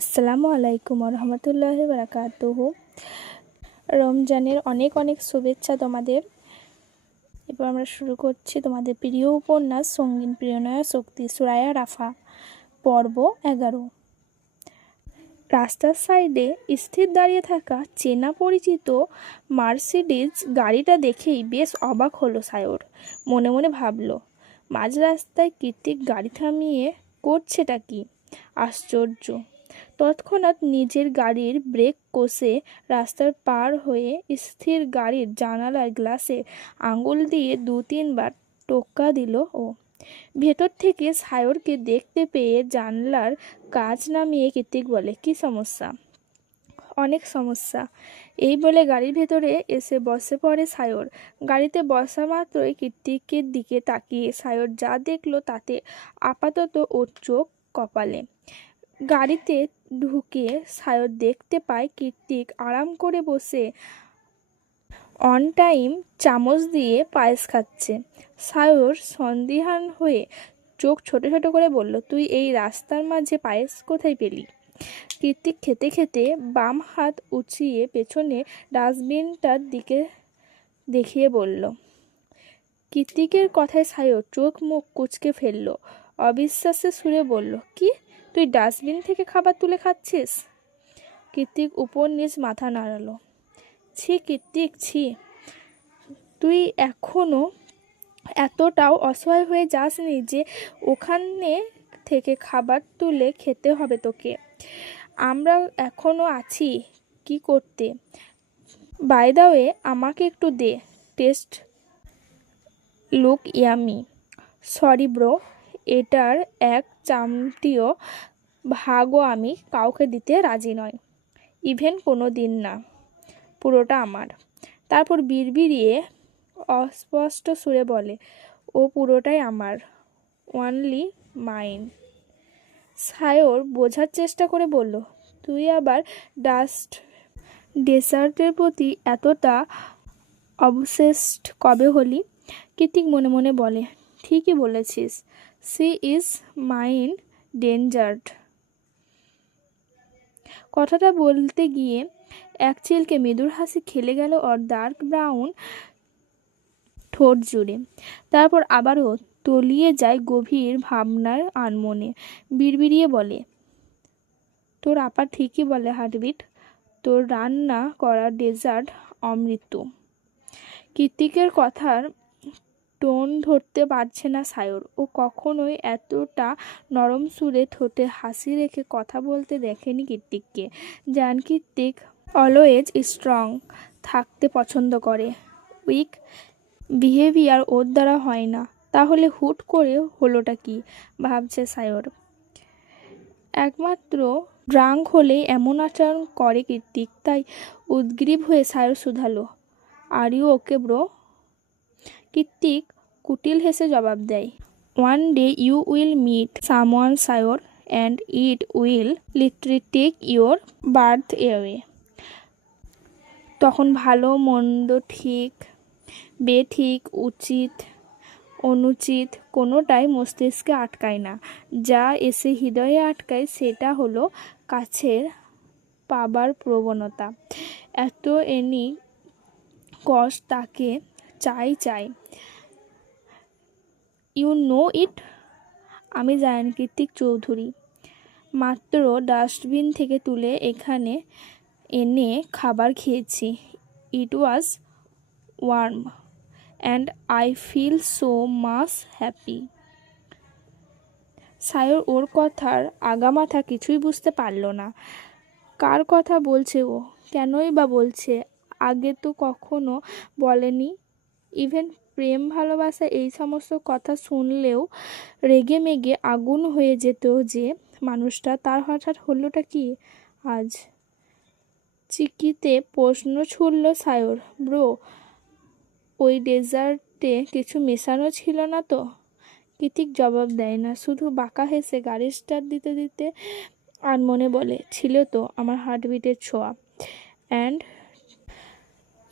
আসসালামু আলাইকুম রহমতুল্লাহি বারাকাতুহু। রমজানের অনেক অনেক শুভেচ্ছা তোমাদের। এবার আমরা শুরু করছি তোমাদের প্রিয় উপন্যাস সঙ্গীন প্রেরণার শক্তি সূরা রাফা পর্ব 11। রাস্তার সাইডে স্থির দাঁড়িয়ে থাকা চেনা পরিচিত মার্সিডিজ গাড়িটা দেখেই বেশ অবাক হলো সায়র। মনে মনে ভাবল, মাঝ রাস্তায় কৃত্তিক গাড়ি থামিয়ে করছেটা কি? আশ্চর্য। তৎক্ষণাৎ নিজের গাড়ির ব্রেক কষে রাস্তার পার হয়ে স্থির গাড়ির জানালার গ্লাসে আঙুল দিয়ে 2-3 বার টোক্কা দিল ও। ভেতর থেকে সায়রকে দেখতে পেয়ে জানলার কাঁচ নামিয়ে কৃত্তিক বলে, কি সমস্যা? অনেক সমস্যা, এই বলে গাড়ির ভেতরে এসে বসে পড়ে সায়র। গাড়িতে বসা মাত্রই কৃত্তিকের দিকে তাকিয়ে সায়র যা দেখলো তাতে আপাতত ওর চোখ কপালে। গাড়িতে ঢুকে সায়র দেখতে পায় কৃত্তিক আরাম করে বসে অন টাইম চামচ দিয়ে পায়েস খাচ্ছে। সায়র সন্দিহান হয়ে চোখ ছোট ছোট করে বলল, তুই এই রাস্তার মাঝে পায়েস কোথায় পেলি? কৃত্তিক খেতে খেতে বাম হাত উঁচিয়ে পেছনে ডাস্টবিনটার দিকে দেখিয়ে বলল। কৃত্তিকের কথায় সায়র চোখ মুখ কুঁচকে ফেলল। অবিশ্বাসের সুরে বলল, কি, তুই ডাস্টবিন থেকে খাবার তুলে খাচ্ছিস? কৃত্তিক উপর নিচ মাথা নাড়ালো। ছি কৃত্তিক, ছি, তুই এখনো এতটাও অসহায় হয়ে যাসনি যে ওখানে থেকে খাবার তুলে খেতে হবে তোকে। আমরা এখনো আছি কি করতে? বাই দ্য ওয়ে, আমাকে একটু দে, taste look yummy. Sorry bro, এটার এক চামটিও ভাগও আমি কাউকে দিতে রাজি নয়, ইভেন কোনো দিন না। পুরোটা আমার। তারপর বিড়বিড়িয়ে অস্পষ্ট সুরে বলে, ও পুরোটাই আমার, ওয়ানলি মাইন। সায়র বোঝার চেষ্টা করে বলল, তুই আবার ডেসার্টের প্রতি এতটা অবসেসড কবে হলি? কৃত্তিক মনে মনে বলে, ঠিকই বলেছিস, সি ইজ মাইন ডেঞ্জার্ড। কথাটা বলতে গিয়ে এক চিলকে মৃদুর হাসি খেলে গেল ওর ডার্ক ব্রাউন ঠোঁট জুড়ে। তারপর আবারও তলিয়ে যায় গভীর ভাবনার আনমনে। বিড়বিড়িয়ে বলে, তোর আপা ঠিকই বলে হার্টবিট, তোর রান্না করা ডেজার্ট অমৃত। কৃত্তিকের কথার টোন ধরতে পারছে না সায়র। ও কখনোই এতটা নরম সুরে ঠোঁটে হাসি রেখে কথা বলতে দেখেনি কৃত্তিককে। জান কৃত্তিক অলওয়েজ স্ট্রং থাকতে পছন্দ করে, উইক বিহেভিয়ার ওর দ্বারা হয় না। তাহলে হুট করে হলোটা কি, ভাবছে সায়র। একমাত্র ড্রাঙ্ক হলেই এমন আচরণ করে কৃত্তিক, তাই উদ্গ্রীব হয়ে Sayar শুধালো, are you okay bro? কৃত্তিক কুটিল হেসে জবাব দেয়, one day you will meet someone Sayar, and it will literally take your birth away. তখন ভালো মন্দ, ঠিক বেঠিক, উচিত অনুচিত কোনোটাই মস্তিষ্কে আটকায় না। যা এসে হৃদয়ে আটকায় সেটা হলো কাছের পাবার প্রবণতা। এত এনি কষ্ট তাকে চাই চাই। ইউ নো ইট? আমি জানি কৃত্তিক চৌধুরী। মাত্র ডাস্টবিন থেকে তুলে এখানে এনে খাবার খেয়েছি। It was warm and I feel so much happy. Sayor ওর কথার আগামাথা কিছুই বুঝতে পারল না। কার কথা বলছে ও? কেনই বা বলছে? আগে তো কখনো বলেনি। ইভেন প্রেম ভালোবাসা এই সমস্ত কথা শুনলেও রেগে মেগে আগুন হয়ে যেত যে মানুষটা, তার হঠাৎ হলোটা কি আজ? চিকিতে প্রশ্ন ছুড়ল সায়র, ব্রো, ওই ডেজার্টে কিছু মেশানো ছিল না তো? কৃত্তিক জবাব দেয় না, শুধু বাঁকা হেসে গাড়ি স্টার্ট দিতে দিতে আর মনে বলে, ছিল তো আমার হার্টবিটের ছোঁয়া, and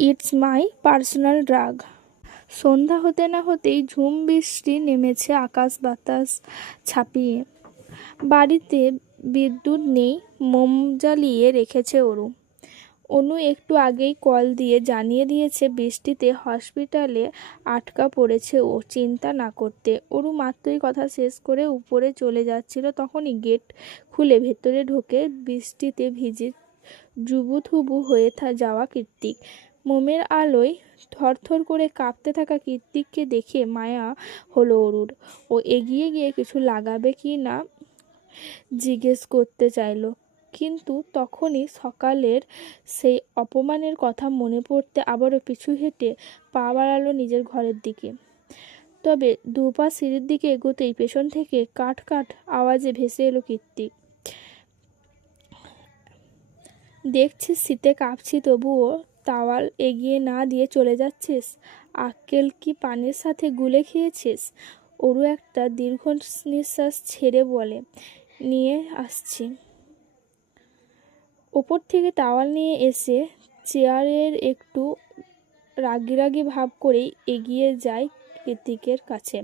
it's my personal drug. সন্ধ্যা হতে না হতেই ঝুম বৃষ্টি নেমেছে আকাশ বাতাস ছাপিয়ে। বাড়িতে বিদ্যুৎ নেই, মোম জ্বালিয়ে রেখেছে অরু। অনু একটু আগেই কল দিয়ে জানিয়ে দিয়েছে বৃষ্টিতে হসপিটালে আটকা পড়েছে ও, চিন্তা না করতে। অরু মাত্রই কথা শেষ করে উপরে চলে যাচ্ছিল, তখনই গেট খুলে ভেতরে ঢোকে বৃষ্টিতে ভিজে জুবুথুবু হয়ে যাওয়া কৃত্তিক। মোমের আলোয় থরথর করে কাঁপতে থাকা কৃত্তিককে দেখে মায়া হলো অরুর। ও এগিয়ে গিয়ে কিছু লাগাবে কি না জিজ্ঞেস করতে চাইল, কিন্তু তখনই সকালের সেই অপমানের কথা মনে পড়তে আবারও পিছু হেঁটে পা বাড়ালো নিজের ঘরের দিকে। তবে দুপা সিঁড়ির দিকে এগোতেই পেছন থেকে কাট কাট আওয়াজে ভেসে এলো কৃত্তিক। দেখছিস শীতে কাঁপছি, তবুও তাওয়াল এগিয়ে না দিয়ে চলে যাচ্ছিস? আক্কেল কি পানির সাথে গুলে খেয়েছিস? অরু একটা দীর্ঘ নিঃশ্বাস ছেড়ে বলে, নিয়ে আসছি। ওপর থেকে টাওয়াল নিয়ে এসে চেয়ারের একটু রাগি রাগি ভাব করেই এগিয়ে যায় কৃত্তিকের কাছে।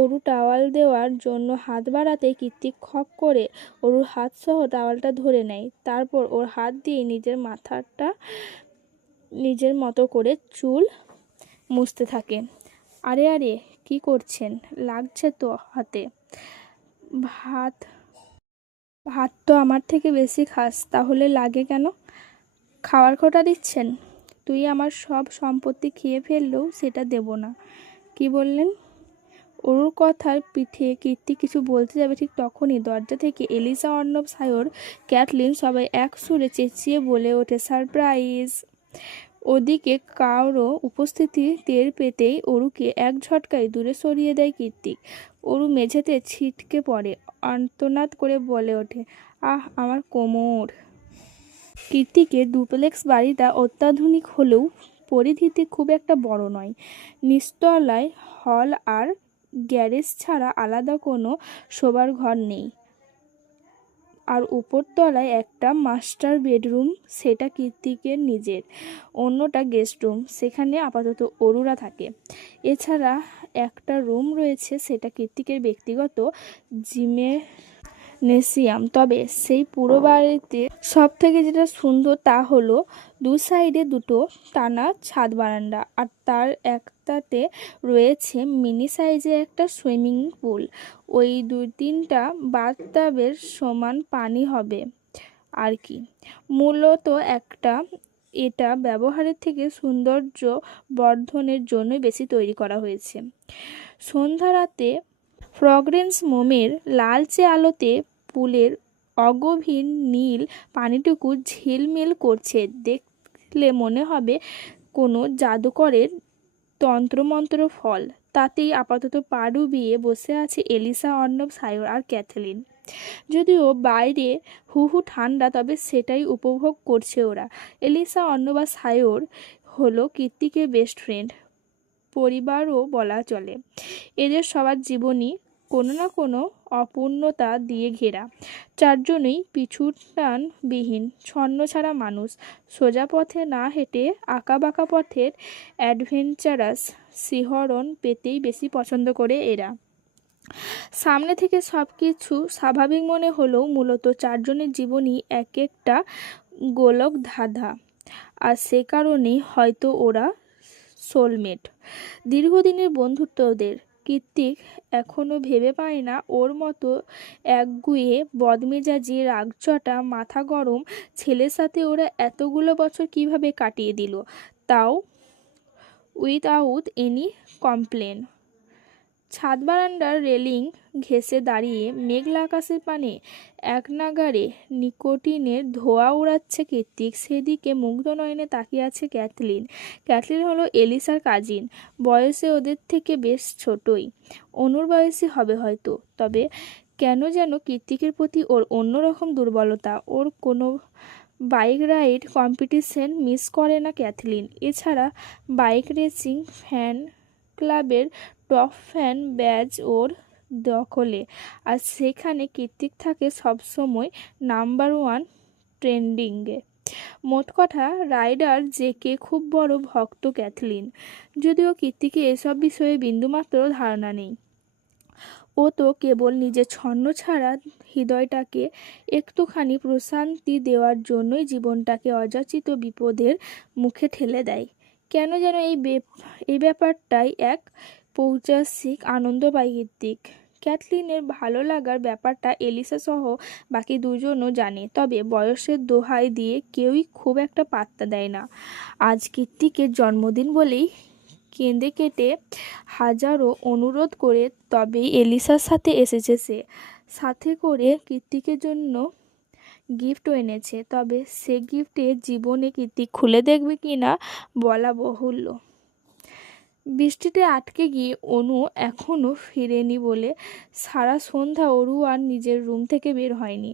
অরু টাওয়াল দেওয়ার জন্য হাত বাড়াতেই কৃত্তিক খপ করে অরুর হাত সহ টাওয়ালটা ধরে নেয়। তারপর ওর হাত দিয়ে নিজের মাথাটা নিজের মতো করে চুল মুছতে থাকে। আরে আরে কি করছেন? লাগছে তো হাতে। ভাত ভাত তো আমার থেকে বেশি খাস, তাহলে লাগে কেন? খাওয়ার খোঁটা দিচ্ছেন? তুই আমার সব সম্পত্তি খেয়ে ফেললেও সেটা দেব না। কি বললেন? অরুর কথার পিঠে কীর্তি কিছু বলতে যাবে, ঠিক তখনই দরজা থেকে এলিসা, অর্ণব, সায়র, ক্যাথলিন সবাই এক সুরে চেঁচিয়ে বলে ওঠে, সারপ্রাইজ! ওদিকে কারো উপস্থিতি টের পেতেই অরুকে এক ঝটকায় দূরে সরিয়ে দেয় কীর্তিক। অরু মেঝেতে ছিটকে পড়ে, আর্তনাদ করে বলে ওঠে, আহ আমার কোমর! কীর্তিকের ডুপ্লেক্স বাড়িটা অত্যাধুনিক হলেও পরিধিতে খুব একটা বড় নয়। নিচতলায় হল আর গ্যারেজ ছাড়া আলাদা কোনো শোবার ঘর নেই, আর উপরতলায় একটা মাস্টার বেডরুম, সেটা কীর্তিকের নিজের। অন্যটা গেস্ট রুম, সেখানে আপাতত অরুরা থাকে। এছাড়া একটা রুম রয়েছে, সেটা কীর্তিকের ব্যক্তিগত জিমনেসিয়াম। তবে সেই পুরো বাড়িতে সব থেকে যেটা সুন্দর তা হলো দু সাইডে দুটো টানা ছাদ বারান্দা, আর তার একটাতে রয়েছে মিনি সাইজের একটা সুইমিং পুল। ওই 2-3টা বাথটাবের সমান পানি হবে আর কি। মূলত এটা ব্যবহারের থেকে সৌন্দর্য বর্ধনের জন্যই বেশি তৈরি করা হয়েছে। সন্ধ্যা রাতে ফ্র্যাগ্রেন্স মোমের লালচে আলোতে পুলের অগভীর নীল পানিটুকু ঝিলমিল করছে। দেখলে মনে হবে কোনো জাদুকরের তন্ত্রমন্ত্র ফল। তাতেই আপাতত পা ডুবিয়ে বসে আছে এলিসা, অর্ণব, সায়র আর ক্যাথলিন। যদিও বাইরে হু হু ঠান্ডা, তবে সেটাই উপভোগ করছে ওরা। এলিসা, অর্ণব আর সায়র হলো কীর্তিকের বেস্ট ফ্রেন্ড, পরিবারও বলা চলে। এদের সবার জীবনই কোনো না কোনো অপূর্ণতা দিয়ে ঘেরা। চারজনই পিছুটানবিহীন ছন্নছাড়া মানুষ। সোজা পথে না হেঁটে আঁকাবাঁকা পথের অ্যাডভেঞ্চারাস শিহরণ পেতেই বেশি পছন্দ করে এরা। সামনে থেকে সব কিছু স্বাভাবিক মনে হলেও মূলত চারজনের জীবনই এক একটা গোলক ধাঁধা, আর সে কারণেই হয়তো ওরা সোলমেট। দীর্ঘদিনের বন্ধুত্ব ওদের। কীর্তিক এখনো ভেবে পায় না ওর মতো একগুঁয়ে বদমেজাজি, রাগচটা, মাথা গরম ছেলের সাথে ওরা এতগুলো বছর কিভাবে কাটিয়ে দিল, তাও উইথআউট এনি কমপ্লেন। ছাদ বারান্দার রেলিং ঘেঁষে দাঁড়িয়ে মেঘলা আকাশের পানে একনাগাড়ে নিকোটিনের ধোঁয়া উড়াচ্ছে কীর্তিক। সেদিকে মুগ্ধ নয়নে তাকিয়ে আছে ক্যাথলিন। ক্যাথলিন হলো এলিসার কাজিন, বয়সে ওদের থেকে বেশ ছোটই, অনুর বয়সী হবে হয়তো। তবে কেন যেন কীর্তিকের প্রতি ওর অন্যরকম দুর্বলতা। ওর কোনো বাইক রাইড কম্পিটিশন মিস করে না ক্যাথলিন। এছাড়া বাইক রেসিং ফ্যান ক্লাবের টপ ফ্যান ব্যাজ ওর দখলে, আর সেখানে কীর্তিক থাকে সবসময় নাম্বার 1 ট্রেন্ডিংয়ে। মোট কথা, রাইডার জেকে খুব বড় ভক্ত ক্যাথলিন, যদিও কীর্তিকে এসব বিষয়ে বিন্দুমাত্র ধারণা নেই। ও তো কেবল নিজের ছন্ন ছাড়া হৃদয়টাকে একটুখানি প্রশান্তি দেওয়ার জন্যই জীবনটাকে অযাচিত বিপদের মুখে ঠেলে দেয়। কেন যেন এই ব্যাপারটাই এক পৌচাসিক আনন্দ পায় কৃত্তিক। ক্যাথলিনের ভালো লাগার ব্যাপারটা এলিসা সহ বাকি দুজনও জানে, তবে বয়সের দোহাই দিয়ে কেউই খুব একটা পাত্তা দেয় না। আজ কৃত্তিকের জন্মদিন বলেই কেঁদে কেটে হাজারো অনুরোধ করে তবেই এলিসার সাথে এসেছে সে। সাথে করে কৃত্তিকের জন্য গিফটও এনেছে, তবে সে গিফটে জীবনে কৃত্তিক খুলে দেখবে কি না বলা বাহুল্য। বৃষ্টিতে আটকে গিয়ে অনু এখনও ফিরেনি বলে সারা সন্ধ্যা অরু আর নিজের রুম থেকে বের হয়নি।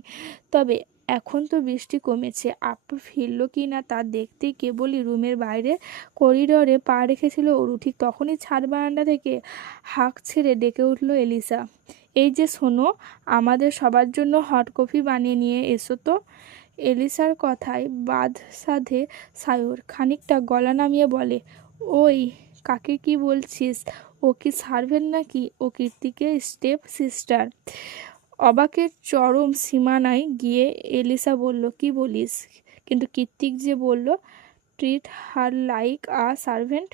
তবে এখন তো বৃষ্টি কমেছে, আপা ফিরল কি না তা দেখতেই কেবলই রুমের বাইরে করিডরে পা রেখেছিল অরু। ঠিক তখনই ছাদ বারান্দা থেকে হাঁক ছেড়ে ডেকে উঠল এলিসা, এই যে শোনো, আমাদের সবার জন্য হট কফি বানিয়ে নিয়ে এসো তো। এলিসার কথায় বাদ সাধে সায়র, খানিকটা গলা নামিয়ে বলে, ওই কাকে কি বলছিস? ও কি সার্ভেন্ট নাকি? ও কৃত্তিকের স্টেপ সিস্টার। অবাকের চরম সীমানায় গিয়ে এলিসা বলল, কি বলিস? কিন্তু কৃত্তিক যে বলল treat her like a servant.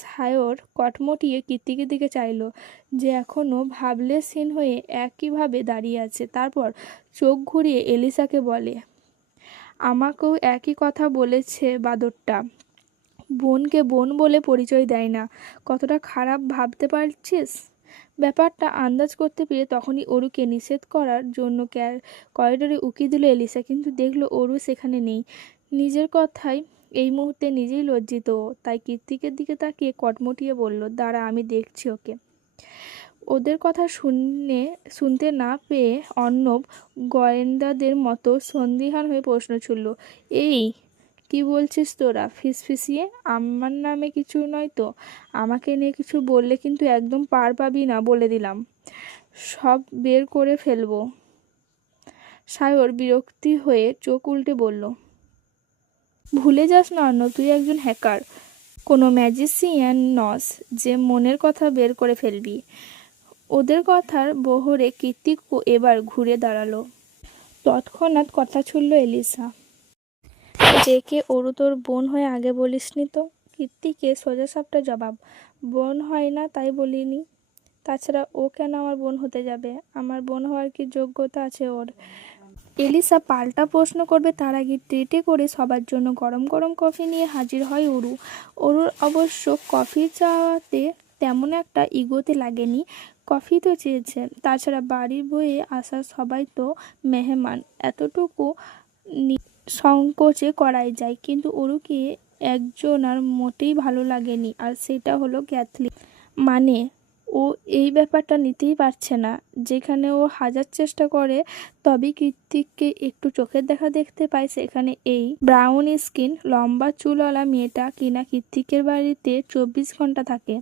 Sayor কটমটিয়ে কৃত্তিকের দিকে চাইল, যে এখনও ভাবলেশহীন হয়ে একইভাবে দাঁড়িয়ে আছে। তারপর চোখ ঘুরিয়ে এলিসাকে বলে, আমাকেও একই কথা বলেছে বাদরটা। বোনকে বোন বলে পরিচয় দেয় না। কতটা খারাপ ভাবতে পারছিস? ব্যাপারটা আন্দাজ করতে পেরে তখনই অরুকে নিষেধ করার জন্য করিডোরে উকি দিল এলিসা, কিন্তু দেখলো অরু সেখানে নেই। নিজের কথায় এই মুহূর্তে নিজেই লজ্জিত, তাই কৃত্তিকের দিকে তাকিয়ে কটমটিয়ে বলল, দাঁড়া, আমি দেখছি ওকে। ওদের কথা শুনতে না পেয়ে অর্ণব গোয়েন্দাদের মতো সন্দিহান হয়ে প্রশ্ন ছুড়ল, এই কি বলছিস তোরা ফিসফিসিয়ে? আমার নামে কিছু নয় তো? আমাকে নিয়ে কিছু বললে কিন্তু একদম পার পাবি না, বলে দিলাম। সব বের করে ফেলবো। সায়র বিরক্তি হয়ে চোখ উল্টে বলল, ভুলে যাস না অর্ণব, তুই একজন হ্যাকার, কোনো ম্যাজিশিয়ান নস যে মনের কথা বের করে ফেলবি। ওদের কথার বহরে কৃত্তিকও এবার ঘুরে দাঁড়ালো। তৎক্ষণাৎ কথা ছুড়ল এলিসা, ডেকে অরু তোর বোন হয়ে আগে বলিসনি তো? কৃত্তিকের সোজাসাপটা জবাব, বোন হয় না তাই বলিনি। তাছাড়া ও কেন আমার বোন হতে যাবে? আমার বোন হওয়ার কি যোগ্যতা আছে ওর? এলিসা পাল্টা প্রশ্ন করবে তার আগে ট্রেটে করে সবার জন্য গরম গরম কফি নিয়ে হাজির হয় অরু। অরুর অবশ্য কফি চাওয়াতে তেমন একটা ইগোতে লাগেনি, কফি তো চেয়েছে। তাছাড়া বাড়ির বয়ে আসা সবাই তো মেহমান, এতটুকু সংকোচে করাই যায়। কিন্তু অরুকে একজনার মোটেই ভালো লাগেনি, আর সেটা হলো ক্যাথলিন। মানে ও এই ব্যাপারটা নিতেই পারছে না। যেখানে ও হাজার চেষ্টা করে তবেই কৃত্তিককে একটু চোখের দেখা দেখতে পায়, সেখানে এই ব্রাউন স্কিন লম্বা চুলওয়ালা মেয়েটা কিনা কৃত্তিকের বাড়িতে 24 ঘন্টা থাকে,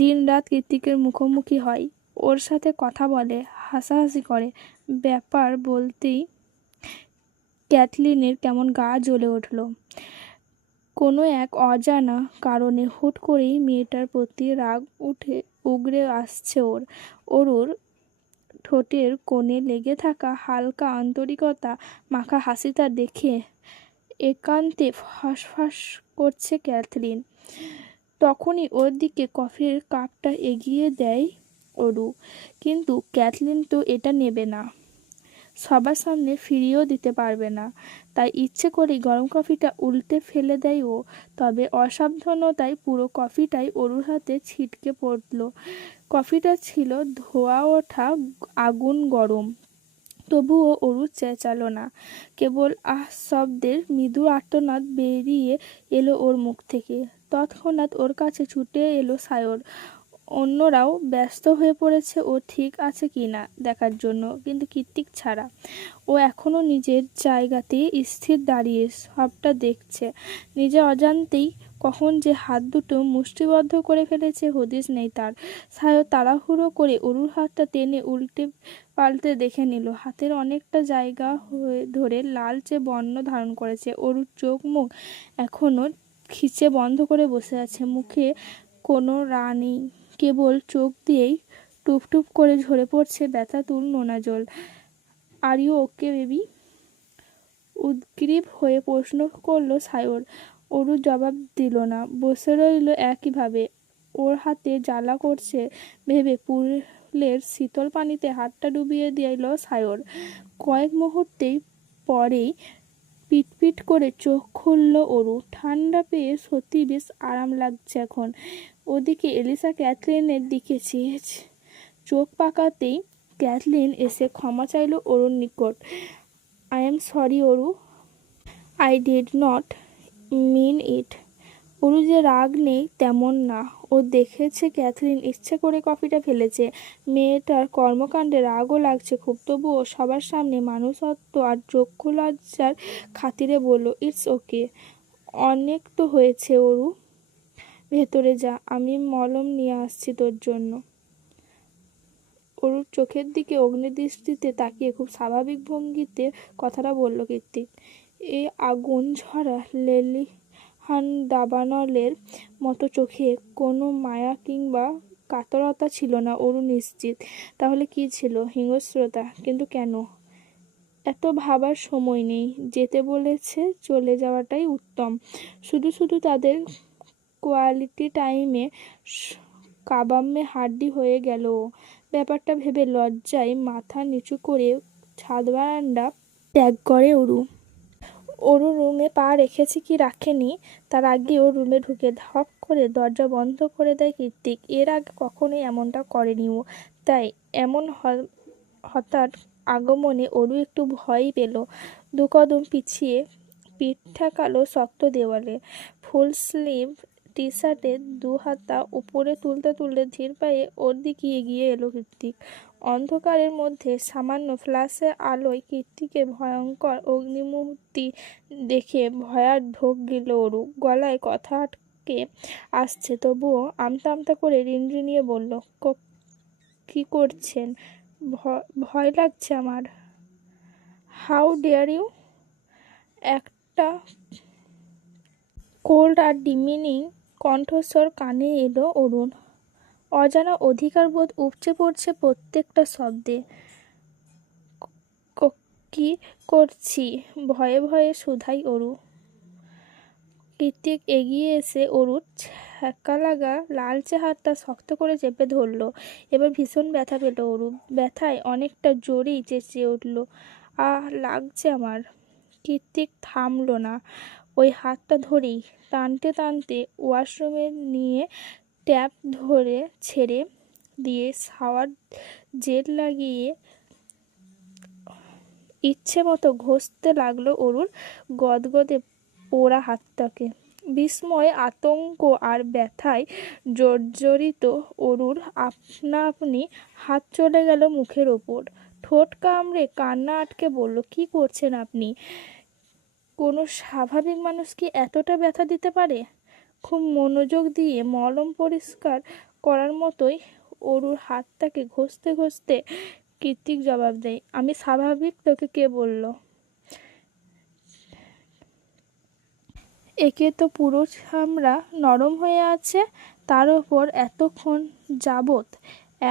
দিন রাত কৃত্তিকের মুখোমুখি হয়, ওর সাথে কথা বলে, হাসাহাসি করে। ব্যাপার বলতেই ক্যাথলিনের কেমন গা জ্বলে উঠল। কোনো এক অজানা কারণে হুট করেই মেয়েটার প্রতি রাগ উগরে আসছে ওর। অরুর ঠোঁটের কোণে লেগে থাকা হালকা আন্তরিকতা মাখা হাসিটা দেখে একান্তে ফসফস করছে ক্যাথলিন। তখনই ওর দিকে কফির কাপটা এগিয়ে দেয় অরু, কিন্তু ক্যাথলিন তো এটা নেবে না, সবার সামনে ফিরিয়েও দিতে পারবে না, তাই ইচ্ছে করেই গরম কফিটা উল্টে ফেলে দেয় ও। তবে অসাবধানতায় পুরো কফিটাই অরুর হাতে ছিটকে পড়ল। কফিটা ছিল ধোয়া ওঠা আগুন গরম, তবুও অরু চেঁচালো না, কেবল আহ শব্দের মৃদু আর্তনাদ বেরিয়ে এলো ওর মুখ থেকে। তৎক্ষণাৎ ওর কাছে ছুটে এলো সায়র। অন্যরাও ব্যস্ত হয়ে পড়েছে ও ঠিক আছে কি না দেখার জন্য, কিন্তু কৃত্তিক ছাড়া। ও এখনও নিজের জায়গাতেই স্থির দাঁড়িয়ে সবটা দেখছে। নিজে অজান্তেই কখন যে হাত দুটো মুষ্টিবদ্ধ করে ফেলেছে হদিস নেই তার। সায়র তাড়াহুড়ো করে অরুর হাতটা টেনে উল্টে পাল্টে দেখে নিল, হাতের অনেকটা জায়গা ধরে লালচে বর্ণ ধারণ করেছে। অরুর চোখ মুখ এখনও খিচে বন্ধ করে বসে আছে, মুখে কোনো রা নেই, কেবল চোখ দিয়েই টুপ টুপ করে ঝরে পড়ছে ব্যথাতুর নোনা জল। Are you okay baby? উদ্গ্রীব হয়ে প্রশ্ন করলো সায়র। অরু জবাব দিল না, বসে রইল একইভাবে। ওর হাতে জ্বালা করছে ভেবে পুলের শীতল পানিতে হাতটা ডুবিয়ে দিল সায়র। কয়েক মুহূর্তেই পরেই পিটপিট করে চোখ খুলল অরু। ঠান্ডা পেয়ে সত্যি বেশ আরাম লাগছে এখন। ওদিকে এলিসা ক্যাথলিনের দিকে চেয়ে চোখ পাকাতেই ক্যাথলিন এসে ক্ষমা চাইল অরুর নিকট। I am sorry Aru, I did not mean it. Aru যে রাগ নেই তেমন না, ও দেখেছে ক্যাথলিন ইচ্ছে করে কফিটা ফেলেছে। মেয়েটার কর্মকাণ্ডে রাগও লাগছে খুব, তবুও সবার সামনে মানুষত্ব আর চক্ষু লজ্জার খাতিরে বলল, ইটস ওকে। অনেক তো হয়েছে অরু, ভেতরে যা, আমি মলম নিয়ে আসছি তোর জন্য। অরুর চোখের দিকে অগ্নিদৃষ্টিতে তাকিয়ে খুব স্বাভাবিক ভঙ্গিতে কথাটা বলল কীর্তিক। এই আগুন ঝরা লেলিহান দাবানলের মতো চোখে কোনো মায়া কিংবা কাতরতা ছিল না অরু নিশ্চিত। তাহলে কি ছিল? হিংস্রতা। কিন্তু কেন? এত ভাবার সময় নেই, যেতে বলেছে চলে যাওয়াটাই উত্তম। শুধু শুধু তাদের কোয়ালিটি টাইমে কাবাম্মে হাড্ডি হয়ে গেল। ব্যাপারটা ভেবে লজ্জায় মাথা নিচু করে ছাদ বারান্দা ত্যাগ করে অরু। অরু রুমে পা রেখেছে কি রাখেনি তার আগে ও রুমে ঢুকে ধপ করে দরজা বন্ধ করে দেয় কীর্তিক। এর আগে কখনোই এমনটা করেনি ও, তাই এমন হঠাৎ আগমনে অরু একটু ভয়ই পেল। দু কদম পিছিয়ে পিঠ ঠেকালো শক্ত দেওয়ালে। ফুল স্লিভ টি শার্টের দু হাতা উপরে তুলতে তুলতে ধীর পায়ে ওর দিকে এগিয়ে এলো কীর্তিক। অন্ধকারের মধ্যে সামান্য ফ্ল্যাশের আলোয় কীর্তিকের ভয়ঙ্কর অগ্নিমূর্তি দেখে ভয়ার ঢোক গেল অরু। গলায় কথা আটকে আসছে, তবুও আমতা আমতা করে রিনরিনিয়ে বলল, কি করছেন? ভয় লাগছে আমার। How dare you? একটা কোল্ড আর ডিমিনিং কণ্ঠস্বর কানে এলো অরুণ। অজানা অধিকারবোধ উপচে পড়ছে প্রত্যেকটা শব্দে। কি করছি? ভয়ে ভয়ে শুধাই অরু। কীর্তিক এগিয়ে এসে অরুর ছ্যাঁকা লাগা লালচে হাতটা শক্ত করে চেপে ধরল। এবার ভীষণ ব্যথা পেল অরু। ব্যথায় অনেকটা জোরেই চেঁচিয়ে উঠল, আহ লাগছে আমার। কীর্তিক থামল না, ওই হাতটা ধরেই টানতে টানতে ওয়াশরুমে নিয়ে ট্যাপ ধরে ছেড়ে দিয়ে শাওয়ার জেল লাগিয়ে ইচ্ছে মতো ঘষতে লাগলো অরুর গদগদে পোড়া হাতটাকে। বিস্ময়, আতঙ্ক আর ব্যথায় জর্জরিত অরুর আপনা আপনি হাত চলে গেল মুখের ওপর। ঠোঁট কামড়ে কান্না আটকে বলল, কি করছেন আপনি? কোনো স্বাভাবিক মানুষ কি এতটা ব্যথা দিতে পারে? খুব মনোযোগ দিয়ে মলম পরিষ্কার করার মতোই অরুর হাতটাকে ঘষতে ঘষতে কীর্তিক জবাব দেয়, আমি স্বাভাবিক? তোকে কে বলল? একে তো পুরো চামড়া নরম হয়ে আছে, তার ওপর এতক্ষণ যাবৎ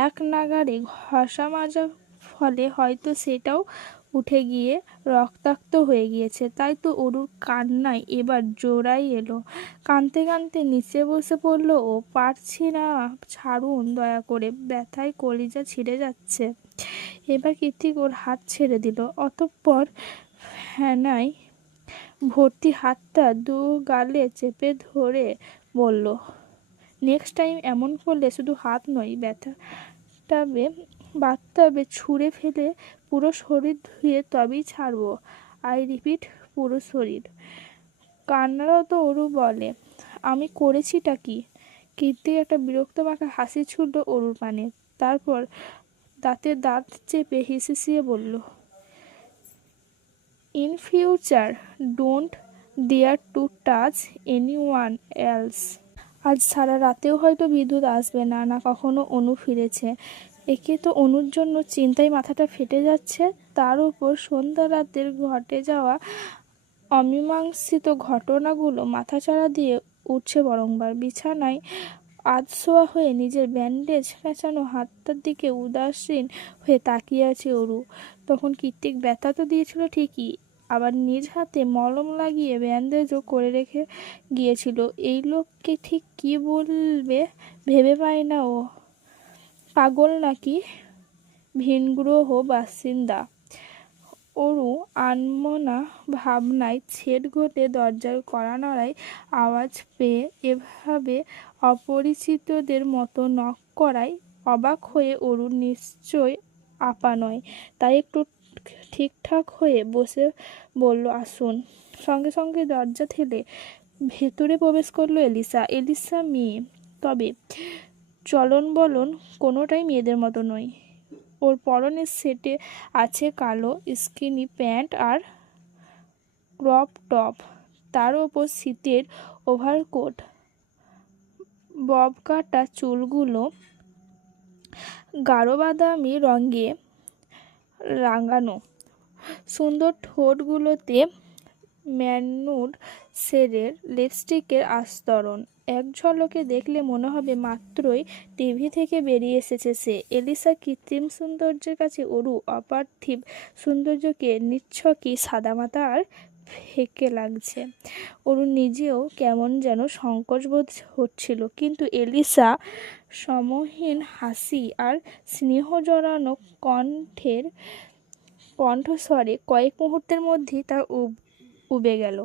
এক নাগাড়ে ঘষা মাজার ফলে হয়তো সেটাও উঠে গিয়ে রক্তাক্ত হয়ে গিয়েছে। তাই তো অরুর কান্নায় এবার জোড়াই এলো। কাঁদতে কাঁদতে নিচে বসে পড়ল ও। পারছি না, ছাড়ুন দয়া করে, ব্যথায় কলিজা ছিঁড়ে যাচ্ছে। এবার কীর্তিক ওর হাত ছেড়ে দিল। অতঃপর ফেনায় ভর্তি হাতটা দু গালে চেপে ধরে বলল, নেক্সট টাইম এমন করলে শুধু হাত নয়, বাথটাবে ছুঁড়ে ফেলে পুরো শরীর ধুয়ে তবেই ছাড়বো। আই রিপিট, পুরো শরীর। কান্নারত অরু বলে, আমি করেছিটা কি? কীর্তিক একটা বিরক্ত মাখা হাসি ছুড়ল অরুর পানে, তারপর দাঁতে দাঁত চেপে হিসিয়ে বলল, in future don't dare to touch anyone else. আজ সারা রাতেও হয়তো বিদ্যুৎ আসবে না, না কখনো অনু ফিরেছে। একে তো অনুর জন্য চিন্তায় মাথাটা ফেটে যাচ্ছে, তার উপর সন্ধ্যা রাতের ঘটে যাওয়া অমীমাংসিত ঘটনাগুলো মাথাচাড়া দিয়ে উঠছে বারংবার। বিছানায় আধশোয়া হয়ে নিজের ব্যান্ডেজ পেঁচানো হাতটার দিকে উদাসীন হয়ে তাকিয়ে আছে অরু। তখন কীর্তিক ব্যথা তো দিয়েছিল ঠিকই, আবার নিজ হাতে মলম লাগিয়ে ব্যান্ডেজও করে রেখে গিয়েছিল। এই লোককে ঠিক কী বলবে ভেবে পায় না ও। পাগল নাকি ভিনগ্রহ বাসিন্দা? অরু আনমনা ভাবনায় ছেদ ঘটে দরজার কড়া নাড়ায় আওয়াজ পেয়ে এভাবে অপরিচিতদের মতো নক করায় অবাক হয়ে অরু নিশ্চয় আপা নয়, তাই একটু ঠিকঠাক হয়ে বসে বলল, আসুন। সঙ্গে সঙ্গে দরজা ঠেলে ভেতরে প্রবেশ করলো এলিসা। এলিসা মেয়ে, তবে চলন বলন কোনোটাই মেয়েদের মতো নয়। ওর পরনের সেটে আছে কালো স্কিনি প্যান্ট আর ক্রপ টপ, তার ওপর শীতের ওভারকোট। ববকাটা চুলগুলো গাঢ় বাদামি রঙে রাঙানো, সুন্দর ঠোঁটগুলোতে ম্যানুড শেডের লিপস্টিকের আস্তরণ। এক ঝলকে দেখলে মনে হবে মাত্রই টিভি থেকে বেরিয়ে এসেছে সে। এলিসা কৃত্রিম সৌন্দর্যের কাছে অরু অপার্থিব সৌন্দর্যকে নিছকই সাদামাটা আর ফেকে লাগছে। অরু নিজেও কেমন যেন সংকোচবোধ হচ্ছিল, কিন্তু এলিসা সমহীন হাসি আর স্নেহ জড়ানো কণ্ঠস্বরে কয়েক মুহূর্তের মধ্যেই তা উবে গেল।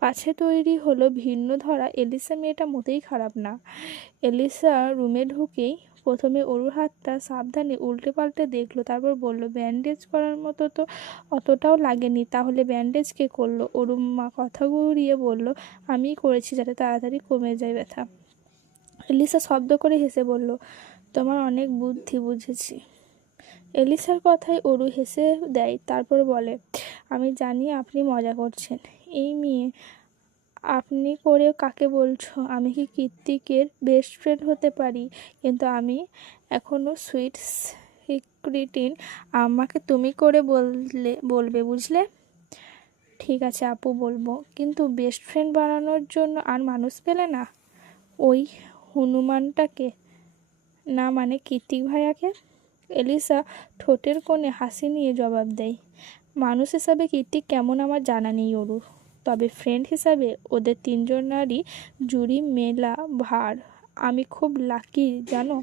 পাছে তৈরি হলো ভিন্ন ধরা এলিসা মেয়েটা মোটেই খারাপ না। এলিসা রুমে ঢুকেই প্রথমে অরুর হাতটা সাবধানে উল্টে পাল্টে দেখলো, তারপর বলল, ব্যান্ডেজ করার মতো তো অতটাও লাগেনি। তাহলে ব্যান্ডেজ কে করলো? অরু কথা ঘুরিয়ে বলল, আমিই করেছি, যাতে তাড়াতাড়ি কমে যায় ব্যথা। এলিসা শব্দ করে হেসে বলল, তোমার অনেক বুদ্ধি, বুঝেছি। এলিসার কথায় অরু হেসে দেয়, তারপর বলে, আমি জানি আপনি মজা করছেন। এই মেয়ে, আপনি করে কাকে বলছো? আমি কি কৃত্তিকের বেস্ট ফ্রেন্ড হতে পারি? কিন্তু আমি এখনো সুইট সিক্রেটিন। আমাকে তুমি করে বলবে, বুঝলে? ঠিক আছে আপু, বলবো, কিন্তু বেস্ট ফ্রেন্ড বানানোর জন্য আর মানুষ পেলে না? ওই হনুমানটাকে না, মানে কৃত্তিক ভাইয়াকে? এলিসা ঠোঁটের কোণে হাসি নিয়ে জবাব দেয়, মানুষ হিসাবে কৃত্তিক কেমন আমার জানা নেই অরু, তবে ফ্রেন্ড হিসাবে ওদের তিনজনারই জুড়ি মেলা ভার। আমি খুব লাকি জানো,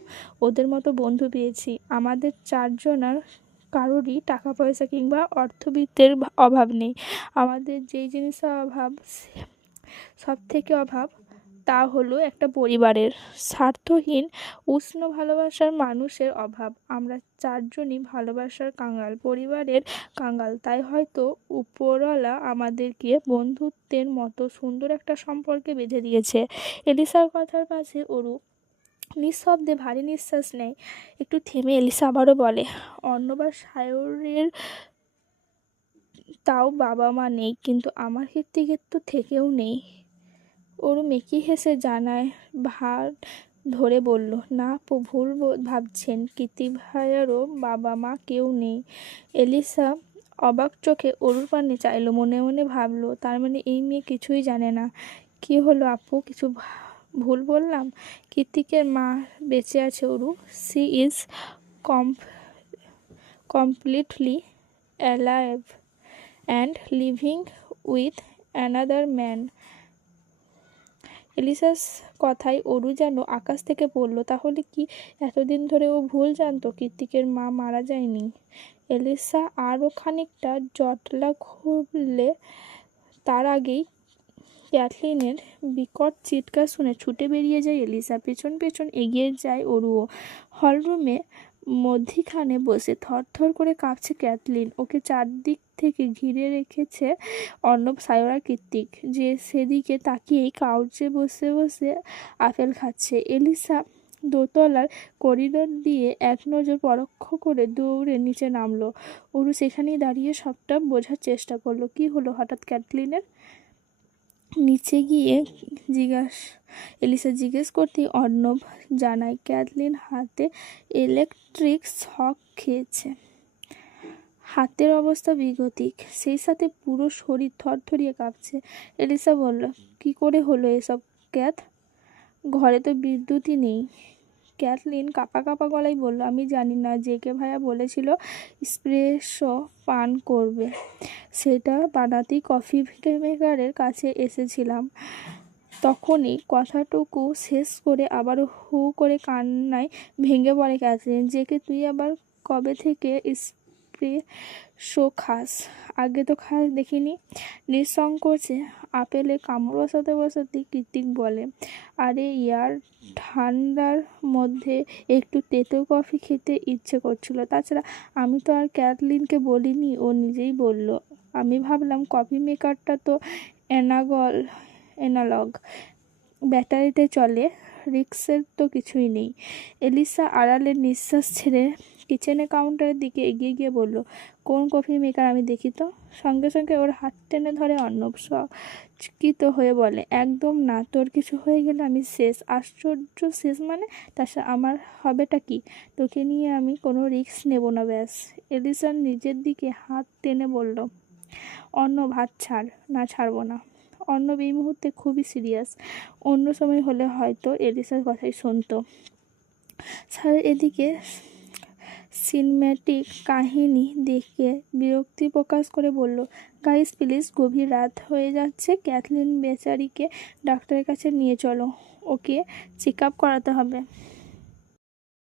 ওদের মতো বন্ধু পেয়েছি। আমাদের চারজনার কারোরই টাকা পয়সা কিংবা অর্থবিত্তের অভাব নেই। আমাদের যেই জিনিসের অভাব, সব থেকে অভাব, তা হলো একটা পরিবারের স্বার্থহীন উষ্ণ ভালোবাসার মানুষের অভাব। আমরা চারজনই ভালোবাসার কাঙাল, পরিবারের কাঙাল, তাই হয়তো উপরওয়ালা আমাদেরকে বন্ধুত্বের মতো সুন্দর একটা সম্পর্কে বেঁধে দিয়েছে। এলিসার কথার পাশে অরু নিঃশব্দে ভারী নিঃশ্বাস নেয়। একটু থেমে এলিসা আবারও বলে, অর্ণব আর সায়রের তাও বাবা মা নেই, কিন্তু আমার কৃত্তিকের তো থেকেও নেই। ওরু মেকি হেসে জানায় ভার ধরে বলল, না আপু, ভুল ভাবছেন, কৃত্তিক ভাইয়ারও বাবা মা কেউ নেই। এলিসা অবাক চোখে অরুর পানে চাইলো, মনে মনে ভাবলো, তার মানে এই মেয়ে কিছুই জানে না। কি হলো আপু, কিছু ভুল বললাম? কৃত্তিকের মা বেঁচে আছে Aru. She is completely alive and living with another man. এলিসার কথায় অরু যেন আকাশ থেকে পড়ল। তাহলে কি এতদিন ধরে ও ভুল জানতো কৃত্তিকের মা মারা যায়নি? এলিসা আরও খানিকটা জটলা খুললে তার আগেই ক্যাথলিনের বিকট চিৎকার শুনে ছুটে বেরিয়ে যায় এলিসা। পেছন পেছন এগিয়ে যায় অরুও। হলরুমে মধ্যিখানে বসে থরথর করে কাঁপছে ক্যাথলিন। ওকে চারদিক থেকে ঘিরে রেখেছে অর্ণব, সায়র আর কৃত্তিক, যে সেদিকে তাকিয়েই কাউচে বসে বসে আপেল খাচ্ছে। এলিসা দোতলার করিডোর দিয়ে এক নজর পরোক্ষ করে দৌড়ে নিচে নামলো। অরু সেখানেই দাঁড়িয়ে সবটা বোঝার চেষ্টা করলো। কি হলো হঠাৎ ক্যাথলিনের? নিচে গিয়ে এলিসা জিজ্ঞেস করতেই অর্ণব জানায়, ক্যাথলিন হাতে ইলেকট্রিক শক খেয়েছে। হাতের অবস্থা বিগতিক, সেই সাথে পুরো শরীর থরথরিয়ে কাঁপছে। এলিসা বলল, কি করে হলো এসব ক্যাথ? ঘরে তো বিদ্যুৎই নেই। ক্যাথলিন কাঁপা কাঁপা গলায় বলল, আমি জানি না, জেকে ভাইয়া বলেছিল এসপ্রেসো পান করবে, সেটা বানাতেই কফি মেকারের কাছে এসেছিলাম। তখনই কথাটুকু শেষ করে আবার হু করে কান্নায় ভেঙে পড়ে ক্যাথলিন। জেকে তুই আবার কবে থেকে এসপ্রেসো খাস? আগে তো খাস দেখিনি। নিঃসংকোচে আপেলে কামড় বসাতে বসাতে কৃতিক বলে, আরে ইয়ার, ঠান্ডার মধ্যে একটু তেতো কফি খেতে ইচ্ছে করছিল। তাছাড়া আমি তো আর ক্যাথলিনকে বলিনি, ও নিজেই বলল। আমি ভাবলাম কফি মেকারটা তো এনালগ, ব্যাটারিতে চলে, রিক্সের তো কিছুই নেই। এলিসা আড়ালে নিঃশ্বাস ছেড়ে কিচেনের কাউন্টারের দিকে এগিয়ে গিয়ে বলল, কোন কফি মেকার আমি দেখি তো। সঙ্গে সঙ্গে ওর হাত টেনে ধরে অর্ণব, চকিত হয়ে বলে, একদম না, তোর কিছু হয়ে গেলে আমি শেষ। আশ্চর্য, শেষ মানে? তাছাড়া আমার হবেটা কি? তোকে নিয়ে আমি কোনো রিস্ক নেব না, ব্যাস। এলিসার নিজের দিকে হাত টেনে বলল, অর্ণব হাত ছাড়। না, ছাড়বো না। অর্ণব এই মুহূর্তে খুবই সিরিয়াস। অন্য সময় হলে হয়তো এলিসার কথাই শুনতো। স্যার এদিকে সিনেম্যাটিক কাহিনী দেখে বিরক্তি প্রকাশ করে বলল, গাইস প্লিজ, গভীর রাত হয়ে যাচ্ছে, ক্যাথলিন বেচারিকে ডাক্তারের কাছে নিয়ে চলো, ওকে চেক আপ করাতে হবে।